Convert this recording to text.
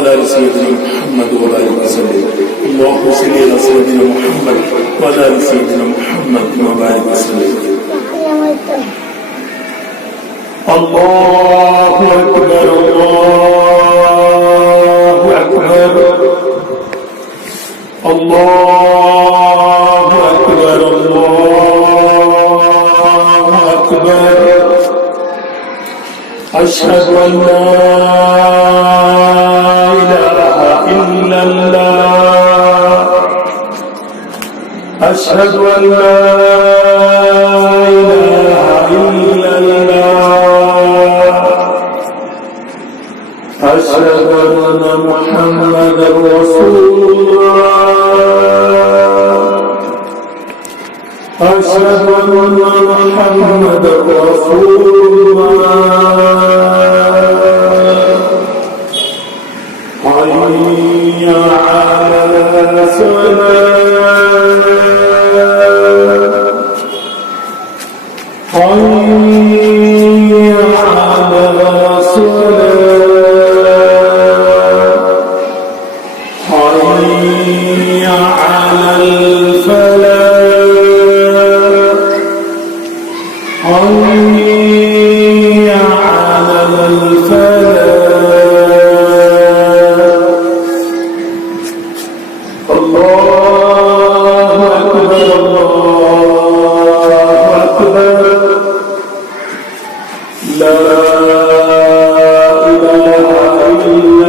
وعلى آل سيدنا محمد وبارك وسلم اللهم صل على سيدنا محمد وعلى آل سيدنا محمد وبارك وسلم الله أكبر الله أكبر الله أكبر الله أكبر أشهد أن لا إله إلا الله أشهد أن لا إله إلا الله أشهد أن محمدا رسول الله أشهد أن محمدا رسول الله حي على الصلاة حي على الصلاة حي على الفلاح حي على الفلاح الله أكبر الله أكبر لا إله إلا